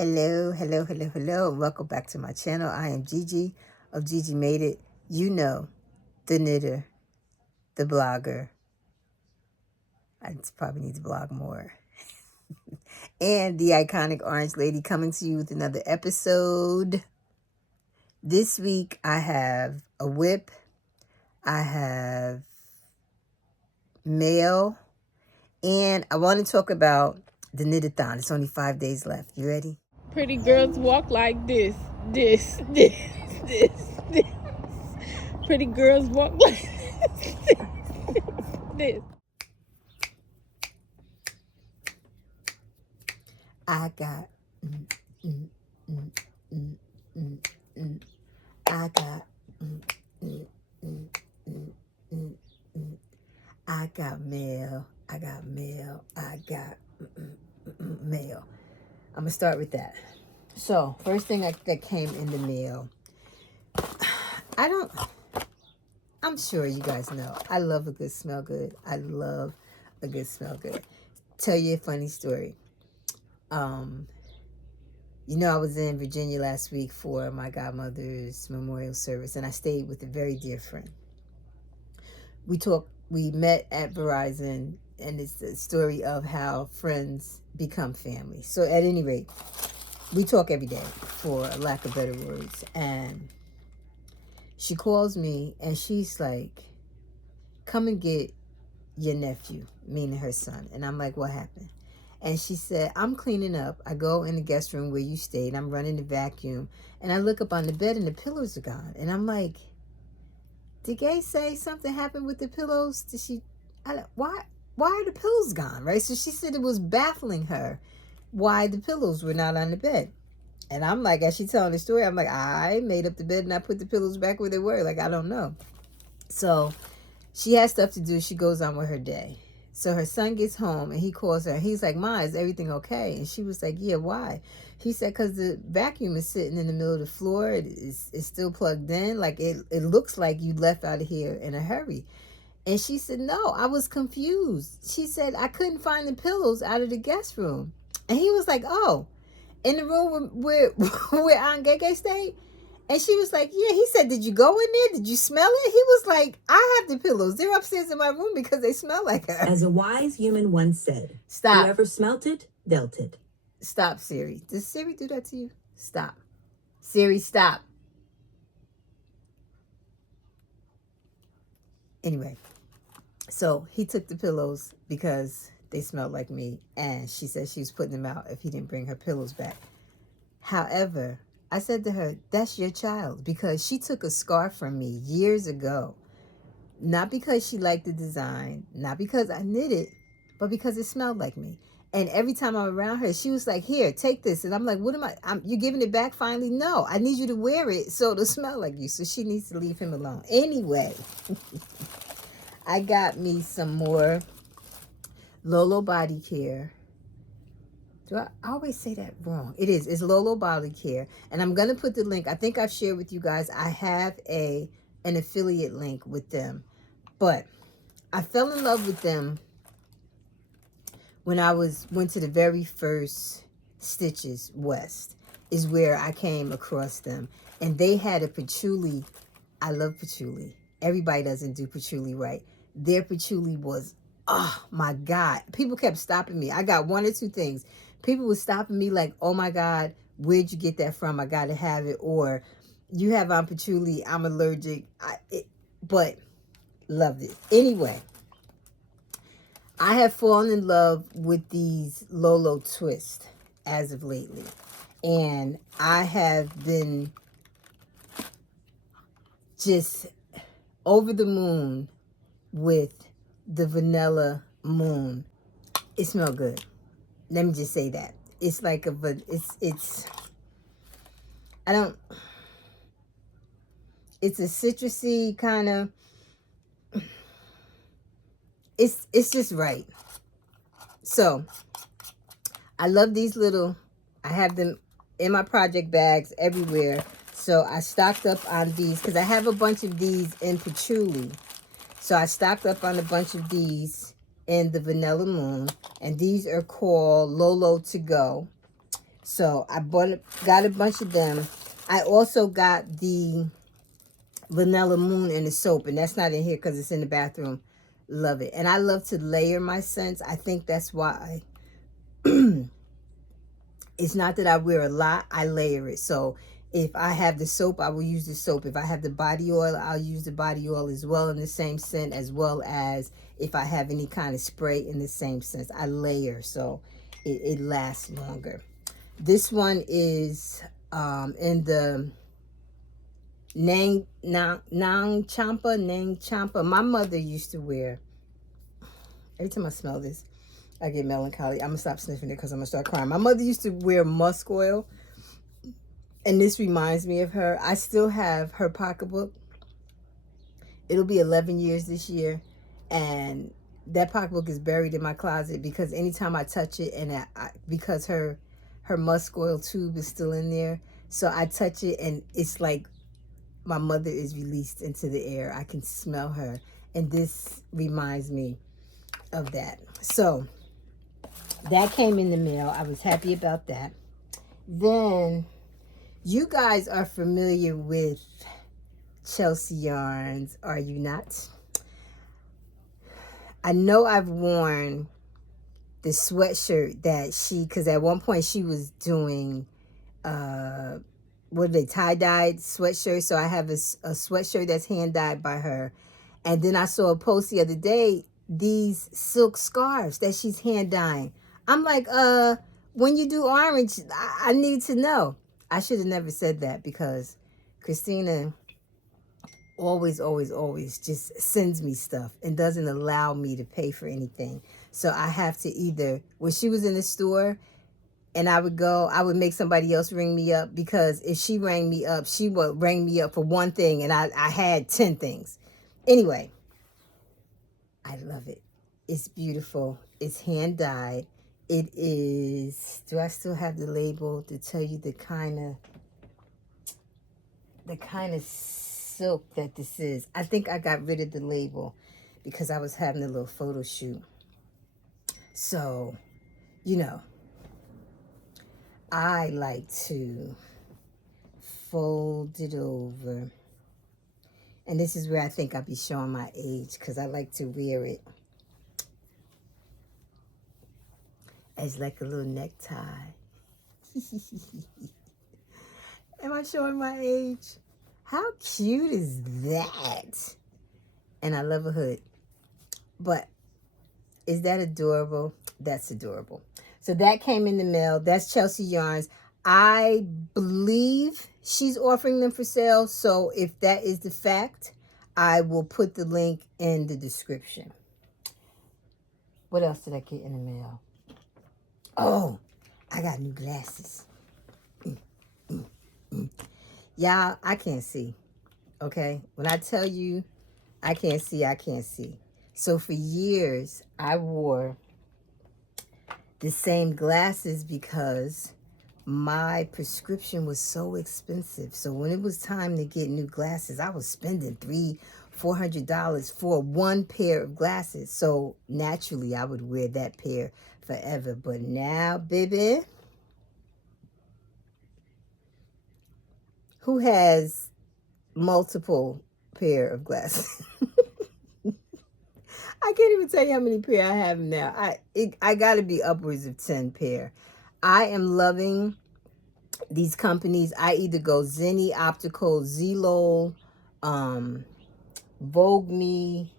Hello, hello, hello, hello. Welcome back to my channel. I am Gigi of GGmadeit. You know, the knitter, the blogger. I probably need to blog more. And the iconic orange lady coming to you with another episode. This week I have a whip. I have mail. And I want to talk about the knit-a-thon. It's only 5 days left. You ready? Pretty girls walk like this. This. Pretty girls walk like this. I got I got I got mail. I got mail. I got mail. I'm gonna start with that. So first thing that came in the mail. I'm sure you guys know I love a good smell good. I love a good smell good. Tell you a funny story. You know, I was in Virginia last week for my godmother's memorial service, and I stayed with a very dear friend. We met at Verizon, and it's the story of how friends become family. So at any rate, we talk every day, for lack of better words. And she calls me, and she's like, come and get your nephew, meaning her son. And I'm like, what happened? And she said, I'm cleaning up. I go in the guest room where you stayed. I'm running the vacuum. And I look up on the bed and the pillows are gone. And I'm like, did Gay say something happened with the pillows? Why are the pillows gone, right? So she said it was baffling her why the pillows were not on the bed. And I'm like, as she's telling the story, I'm like, I made up the bed and I put the pillows back where they were. Like, I don't know. So she has stuff to do. She goes on with her day. So her son gets home and he calls her. He's like, Ma, is everything okay? And she was like, yeah, why? He said, because the vacuum is sitting in the middle of the floor. It's still plugged in. Like, it looks like you left out of here in a hurry. And she said, no, I was confused. She said, I couldn't find the pillows out of the guest room. And he was like, oh, in the room where Aunt Gege stayed? And she was like, yeah. He said, did you go in there? Did you smell it? He was like, I have the pillows. They're upstairs in my room because they smell like her. As a wise human once said, Stop. Whoever smelt it, dealt it. Stop, Siri. Does Siri do that to you? Stop. Siri, stop. Anyway, so he took the pillows because they smelled like me. And she said she was putting them out if he didn't bring her pillows back. However, I said to her, that's your child, because she took a scarf from me years ago. Not because she liked the design, not because I knit it, but because it smelled like me. And every time I'm around her, she was like, here, take this. And I'm like, what am you giving it back finally? No, I need you to wear it so it'll smell like you. So she needs to leave him alone. Anyway, I got me some more Lolobody Care. I always say that wrong. It's Lolobody Care. And I'm going to put the link. I think I've shared with you guys. I have an affiliate link with them. But I fell in love with them when I went to the very first Stitches West, is where I came across them. And they had a patchouli. I love patchouli. Everybody doesn't do patchouli right. Their patchouli was, oh my God. People kept stopping me. I got one or two things. People were stopping me like, oh my God, where'd you get that from? I got to have it. Or you have on patchouli, I'm allergic. But loved it. Anyway, I have fallen in love with these Lolo twists as of lately. And I have been just over the moon with the Vanilla Moon. It smells good. Let me just say that. It's like it's a citrusy kind of, it's just right. So I love these little, I have them in my project bags everywhere. So I stocked up on these because I have a bunch of these in patchouli. So I stocked up on a bunch of these in the Vanilla Moon. And these are called Lolo To Go. So I got a bunch of them. I also got the Vanilla Moon and the soap, and that's not in here because it's in the bathroom. Love it. And I love to layer my scents. I think that's why it's not that I wear a lot, I layer it. So if I have the soap, I will use the soap. If I have the body oil, I'll use the body oil as well in the same scent, as well as if I have any kind of spray in the same scent. I layer so it lasts longer. This one is in the Nang Champa. My mother used to wear, every time I smell this, I get melancholy. I'm gonna stop sniffing it because I'm gonna start crying. My mother used to wear musk oil, and this reminds me of her. I still have her pocketbook. It'll be 11 years this year, and that pocketbook is buried in my closet because anytime I touch it, and because her musk oil tube is still in there, so I touch it, and it's like my mother is released into the air. I can smell her, and this reminds me of that. So that came in the mail. I was happy about that. Then you guys are familiar with Chelsea Yarns, are you not? I know I've worn the sweatshirt that because at one point she was doing what are they, tie-dyed sweatshirts. So I have a sweatshirt that's hand-dyed by her. And then I saw a post the other day, these silk scarves that she's hand-dyeing. I'm like, when you do orange, I need to know. I should have never said that because Christina always just sends me stuff and doesn't allow me to pay for anything. So I have to either, when she was in the store, and I would make somebody else ring me up, because if she rang me up, she would ring me up for one thing and I had 10 things. Anyway, I love it. It's beautiful. It's hand dyed. It is, do I still have the label to tell you the kind of silk that this is? I think I got rid of the label because I was having a little photo shoot. So, you know, I like to fold it over. And this is where I think I'll be showing my age, because I like to wear it as like a little necktie. Am I showing my age? How cute is that? And I love a hood. But is that adorable? That's adorable. So that came in the mail. That's Chelsea Yarns. I believe she's offering them for sale. So if that is the fact, I will put the link in the description. What else did I get in the mail? Oh, I got new glasses. Y'all, I can't see. Okay? When I tell you I can't see, I can't see. So for years, I wore the same glasses because my prescription was so expensive. So when it was time to get new glasses, I was spending $300-$400 for one pair of glasses. So naturally, I would wear that pair forever. But now, baby, who has multiple pair of glasses? I can't even tell you how many pair I have now. I got to be upwards of 10 pair. I am loving these companies. I either go Zenni Optical, Zeelool, Vogue Me,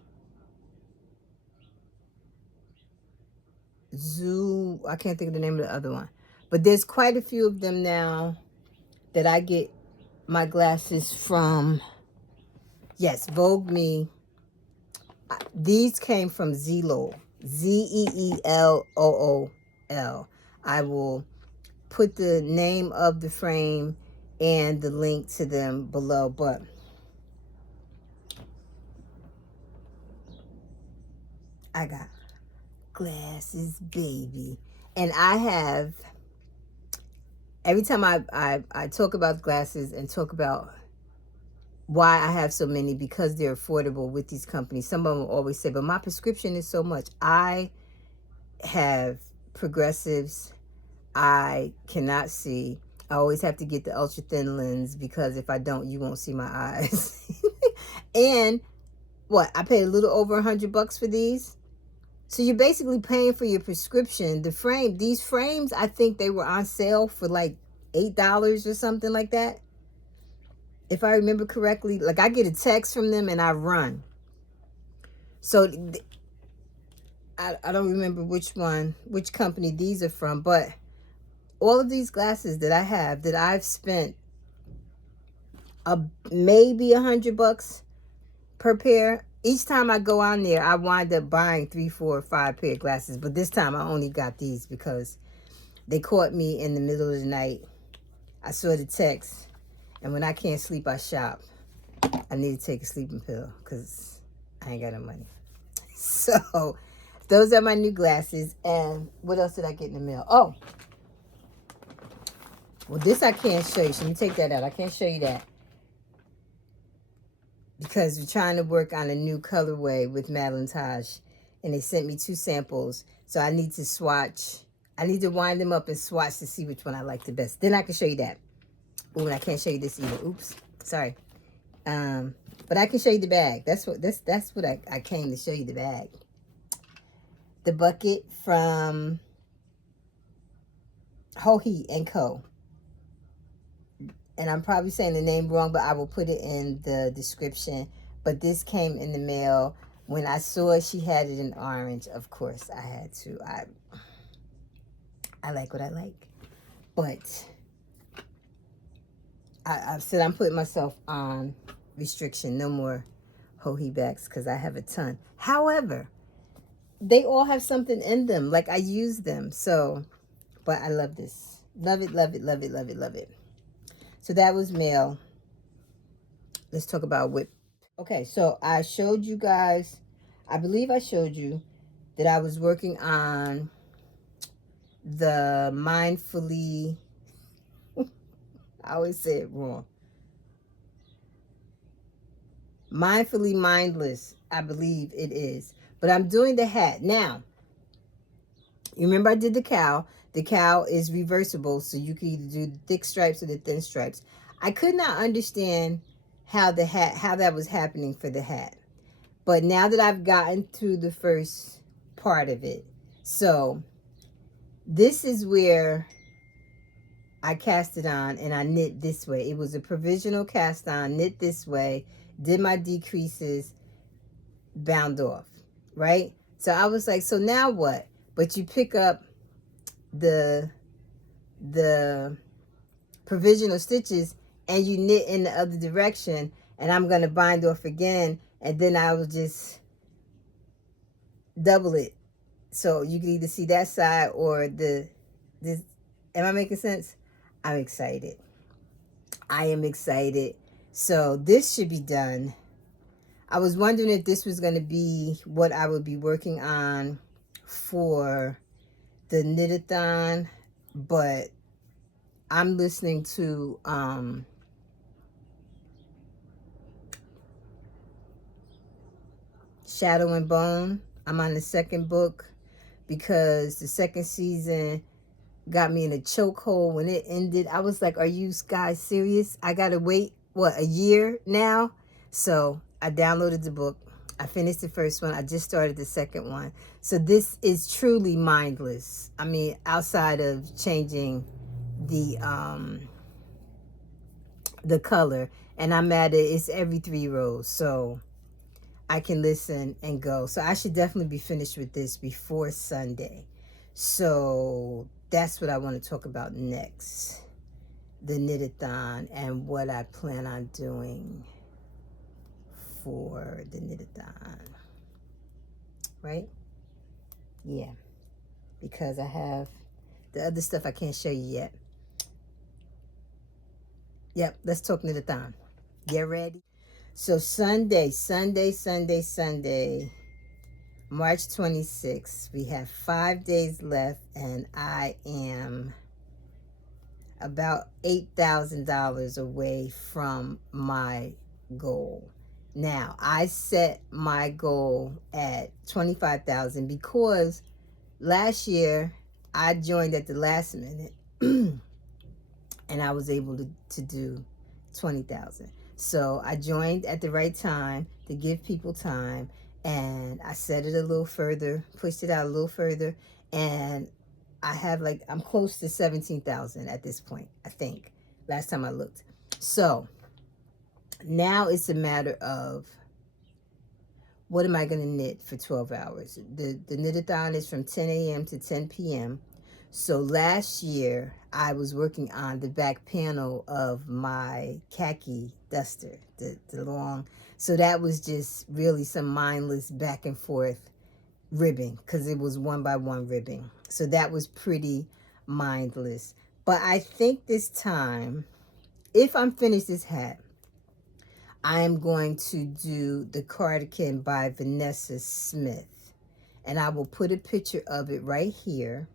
Zoo. I can't think of the name of the other one. But there's quite a few of them now that I get my glasses from. Yes, Vogue Me. These came from Zeelool. Zeelool. I will put the name of the frame and the link to them below. But I got glasses, baby. And I have, every time I talk about glasses and talk about why I have so many, because they're affordable with these companies. Some of them always say, but my prescription is so much. I have progressives. I cannot see. I always have to get the ultra thin lens because if I don't, you won't see my eyes. And what? I paid a little over $100 for these. So you're basically paying for your prescription. The frame, these frames, I think they were on sale for like $8 or something like that. If I remember correctly, like I get a text from them and I run. So I don't remember which company these are from, but all of these glasses that I have that I've spent maybe $100 per pair. Each time I go on there, I wind up buying 3, 4, 5 pair of glasses. But this time I only got these because they caught me in the middle of the night. I saw the text, and when I can't sleep, I shop. I need to take a sleeping pill because I ain't got no money. So those are my new glasses. And what else did I get in the mail? Oh, well, this I can't show you. So let me take that out. I can't show you that because we're trying to work on a new colorway with Madeline Taj, and they sent me 2 samples. So I need to swatch. I need to wind them up and swatch to see which one I like the best. Then I can show you that. Oh, and I can't show you this either. Oops, sorry. But I can show you the bag. That's what I came to show you, the bag. The bucket from Joji and Co. And I'm probably saying the name wrong, but I will put it in the description. But this came in the mail. When I saw she had it in orange, of course I had to. I like what I like. But I said I'm putting myself on restriction. No more Joji bags because I have a ton. However, they all have something in them. Like I use them. So, but I love this. Love it, love it, love it, love it, love it. So that was mail. Let's talk about whip. Okay, so I showed you guys, I believe I showed you that I was working on the mindfully, I always say it wrong. Mindfully mindless, I believe it is. But I'm doing the hat. Now, you remember I did the cow. The cow is reversible, so you can either do the thick stripes or the thin stripes. I could not understand how that was happening for the hat. But now that I've gotten through the first part of it, so this is where I cast it on and I knit this way. It was a provisional cast on, knit this way, did my decreases, bound off, right? So I was like, so now what? But you pick up the provisional stitches and you knit in the other direction, and I'm going to bind off again, and then I will just double it. So you can either see that side or this. Am I making sense? I'm excited. I am excited. So this should be done. I was wondering if this was going to be what I would be working on for the knit-a-thon, but I'm listening to Shadow and Bone. I'm on the 2nd book because the 2nd season got me in a chokehold. When it ended, I was like, are you guys serious? I gotta wait, what, a year now? So I downloaded the book. I finished the first one. I just started the 2nd one. So this is truly mindless. I mean, outside of changing the color, and I'm at it, it's every 3 rows, so I can listen and go. So I should definitely be finished with this before Sunday. So that's what I want to talk about next, the knit-a-thon and what I plan on doing for the knit-a-thon, right? Yeah, because I have the other stuff I can't show you yet. Yep, let's talk knit-a-thon. Get ready. So Sunday, March 26th. We have 5 days left, and I am about $8,000 away from my goal. Now, I set my goal at $25,000 because last year I joined at the last minute and I was able to do 20,000. So I joined at the right time to give people time, and I set it a little further, pushed it out a little further, and I have like, I'm close to 17,000 at this point, I think, last time I looked. So now it's a matter of, what am I going to knit for 12 hours? The knit-a-thon is from 10 a.m. to 10 p.m. So last year, I was working on the back panel of my khaki duster, the long. So that was just really some mindless back and forth ribbing, because it was one by one ribbing. So that was pretty mindless. But I think this time, if I'm finished this hat, I am going to do the cardigan by Vanessa Smith. And I will put a picture of it right here.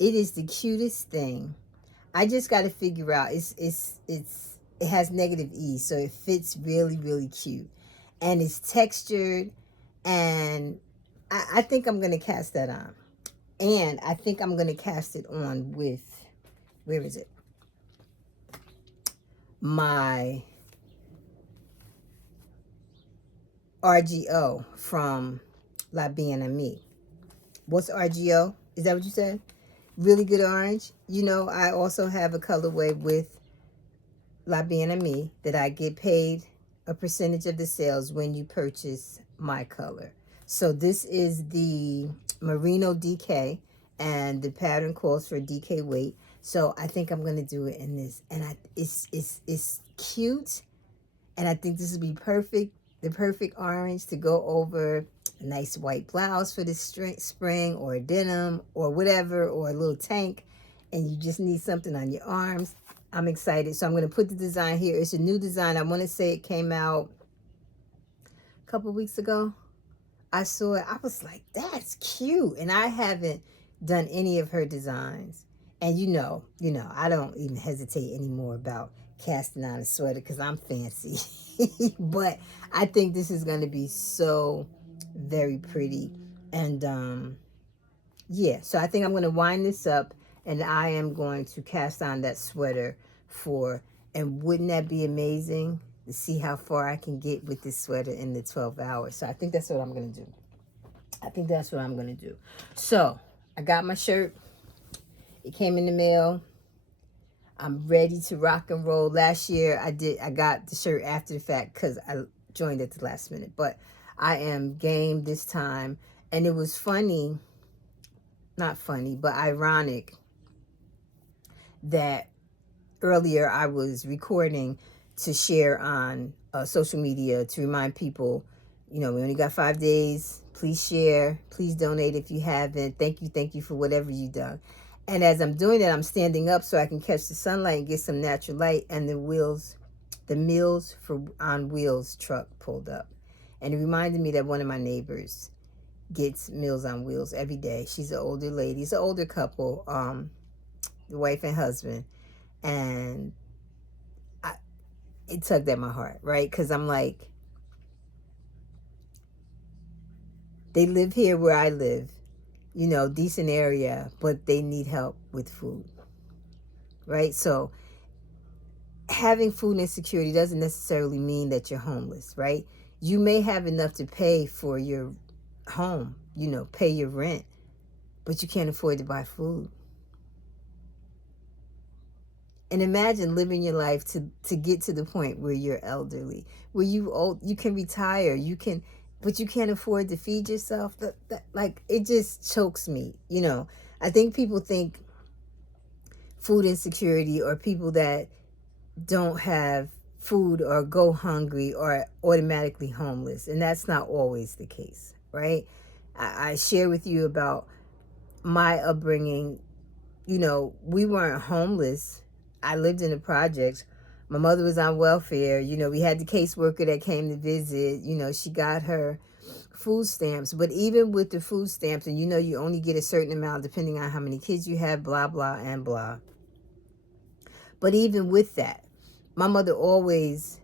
It is the cutest thing. I just got to figure out, it has negative E, so it fits really, really cute. And it's textured, and I think I'm going to cast that on. And I think I'm going to cast it on with, where is it? My RGO from La Bien-Aimée. What's RGO? Is that what you said? Really good orange. You know, I also have a colorway with La Bien-Aimée that I get paid a percentage of the sales when you purchase my color. So this is the Merino DK, and the pattern calls for DK weight. So I think I'm gonna do it in this, and it's cute, and I think this would be perfect. The perfect orange to go over a nice white blouse for this spring, or a denim, or whatever, or a little tank, and you just need something on your arms. I'm excited. So I'm going to put the design here. It's a new design. I want to say it came out a couple weeks ago. I saw it. I was like, that's cute. And I haven't done any of her designs. And you know, I don't even hesitate anymore about casting on a sweater because I'm fancy. But I think this is going to be so very pretty. And yeah, so I think I'm going to wind this up, and I am going to cast on that sweater and wouldn't that be amazing to see how far I can get with this sweater in the 12 hours. So I think that's what I'm going to do. So I got my shirt. It came in the mail. I'm ready to rock and roll. Last year I got the shirt after the fact because I joined at the last minute, but I am game this time. And it was funny, not funny, but ironic that earlier I was recording to share on social media to remind people, we only got 5 days. Please share. Please donate if you haven't. Thank you for whatever you've done. And as I'm doing that, I'm standing up so I can catch the sunlight and get some natural light. And the Meals on Wheels truck pulled up. And it reminded me that one of my neighbors gets Meals on Wheels every day. She's an older lady. It's an older couple, the wife and husband. And it tugged at my heart, right? Because I'm like, they live here where I live, decent area, but they need help with food, right? So having food insecurity doesn't necessarily mean that you're homeless, right? You may have enough to pay for your home, pay your rent, but you can't afford to buy food. And imagine living your life to get to the point where you're elderly, where you can retire, but you can't afford to feed yourself. Like, it just chokes me. I think people think food insecurity, or people that don't have food or go hungry, are automatically homeless. And that's not always the case, right? I share with you about my upbringing. We weren't homeless. I lived in the projects. My mother was on welfare. We had the caseworker that came to visit. She got her food stamps. But even with the food stamps, and you only get a certain amount depending on how many kids you have, blah, blah, and blah. But even with that, my mother always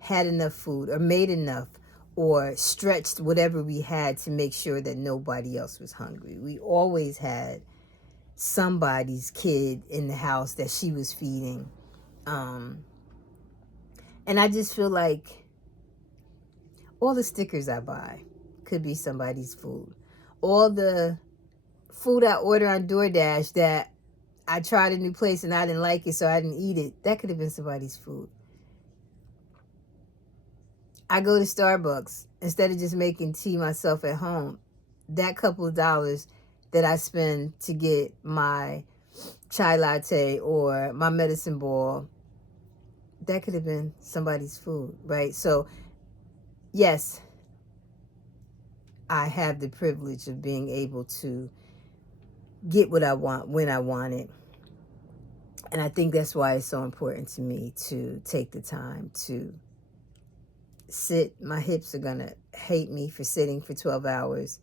had enough food, or made enough, or stretched whatever we had to make sure that nobody else was hungry. We always had somebody's kid in the house that she was feeding. And I just feel like all the stickers I buy could be somebody's food. All the food I order on DoorDash that I tried a new place and I didn't like it, so I didn't eat it, that could have been somebody's food. I go to Starbucks instead of just making tea myself at home. That couple of dollars that I spend to get my chai latte or my medicine ball, that could have been somebody's food, right? So, yes, I have the privilege of being able to get what I want when I want it. And I think that's why it's so important to me to take the time to sit. My hips are going to hate me for sitting for 12 hours.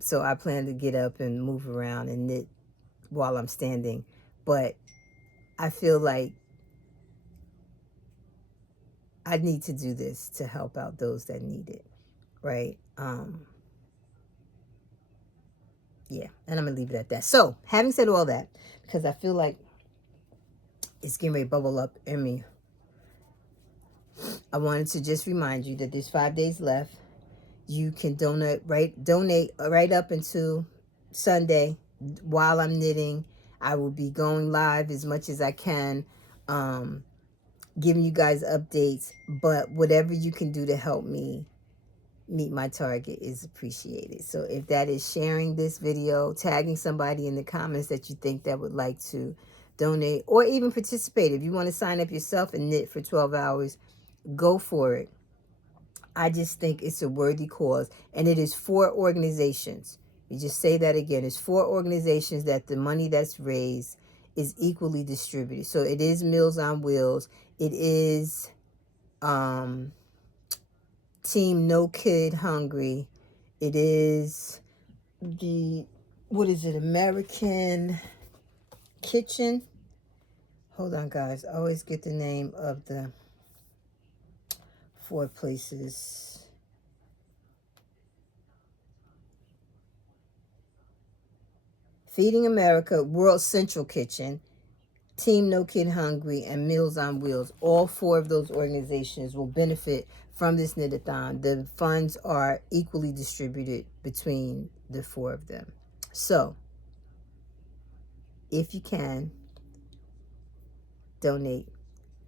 So I plan to get up and move around and knit while I'm standing. But I feel like I need to do this to help out those that need it, right? Yeah, and I'm going to leave it at that. So, having said all that, because I feel like it's getting ready to bubble up in me, I wanted to just remind you that there's 5 days left. You can donate right up until Sunday while I'm knitting. I will be going live as much as I can, giving you guys updates. But whatever you can do to help me meet my target is appreciated. So if that is sharing this video, tagging somebody in the comments that you think that would like to donate, or even participate. If you want to sign up yourself and knit for 12 hours, go for it. I just think it's a worthy cause. And it is 4 organizations. You just say that again. It's 4 organizations that the money that's raised is equally distributed. So it is Meals on Wheels. It is Team No Kid Hungry. It is the, what is it, American Kitchen. Hold on, guys. I always get the name of the 4 places. Feeding America, World Central Kitchen, Team No Kid Hungry, and Meals on Wheels. All 4 of those organizations will benefit from this knit-a-thon. The funds are equally distributed between the 4 of them. So, if you can, donate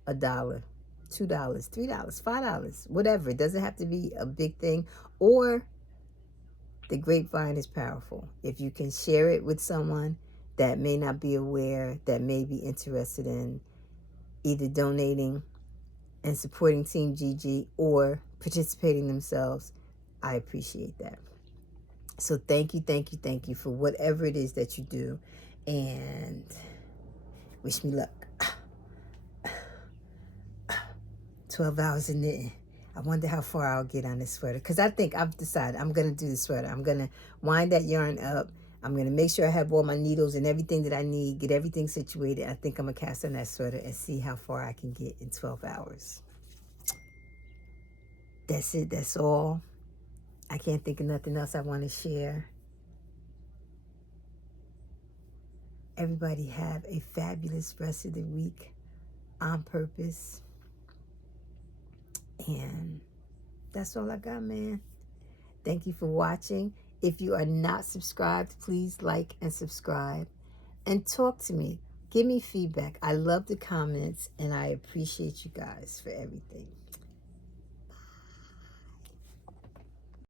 $1, $2, $3, $5, whatever. It doesn't have to be a big thing. Or the grapevine is powerful. If you can share it with someone that may not be aware, that may be interested in either donating and supporting Team GG or participating themselves, I appreciate that. So thank you for whatever it is that you do, and wish me luck. 12 hours of knitting. I wonder how far I'll get on this sweater, because I think I've decided I'm going to do the sweater. I'm going to wind that yarn up. I'm going to make sure I have all my needles and everything that I need, get everything situated. I think I'm going to cast on that sweater and see how far I can get in 12 hours. That's it. That's all. I can't think of nothing else I want to share. Everybody have a fabulous rest of the week on purpose. And that's all I got, man. Thank you for watching. If you are not subscribed, please like and subscribe. And talk to me. Give me feedback. I love the comments, and I appreciate you guys for everything.